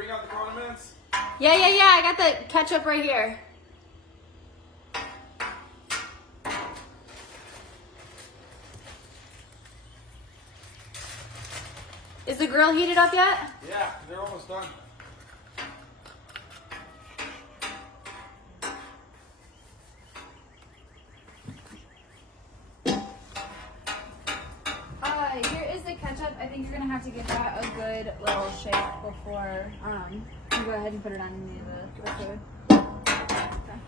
bring out the condiments? Yeah. I got the ketchup right here. Is the grill heated up yet? Yeah, they're almost done. Here is the ketchup. I think you're gonna have to give that a good little shake before you go ahead and put it on the food. Okay.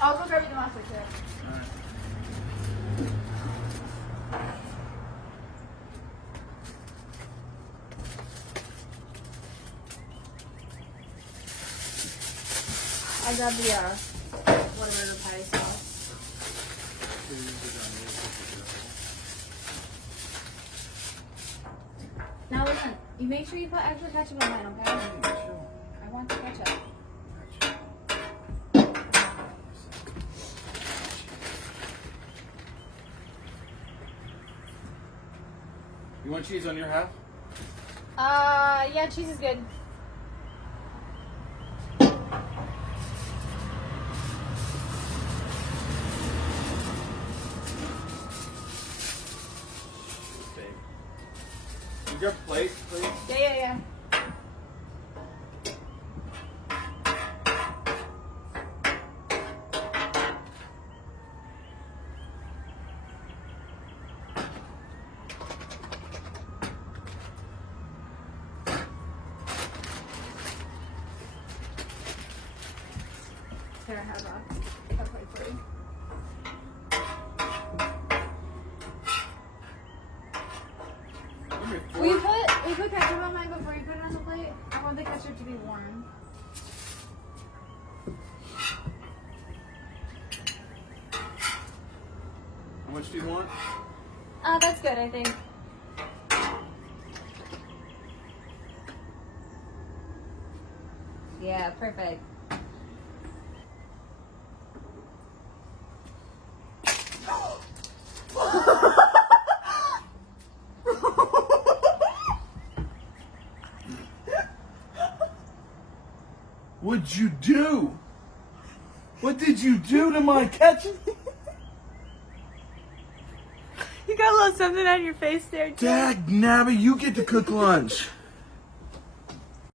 I'll go grab you the mustard too. Alright. I grabbed the whatever the pie sauce. Now listen, you make sure you put extra ketchup on mine, okay? I want the ketchup. You want cheese on your half? Yeah, cheese is good. You grab a plate, please? Yeah. Here, I have a plate for you. We put ketchup on mine before you put it on the plate. I want the ketchup to be warm. How much do you want? That's good, I think. Yeah, perfect. What'd you do? What did you do to my ketchup? You got a little something on your face there, too. Dag nabbit, you get to cook lunch.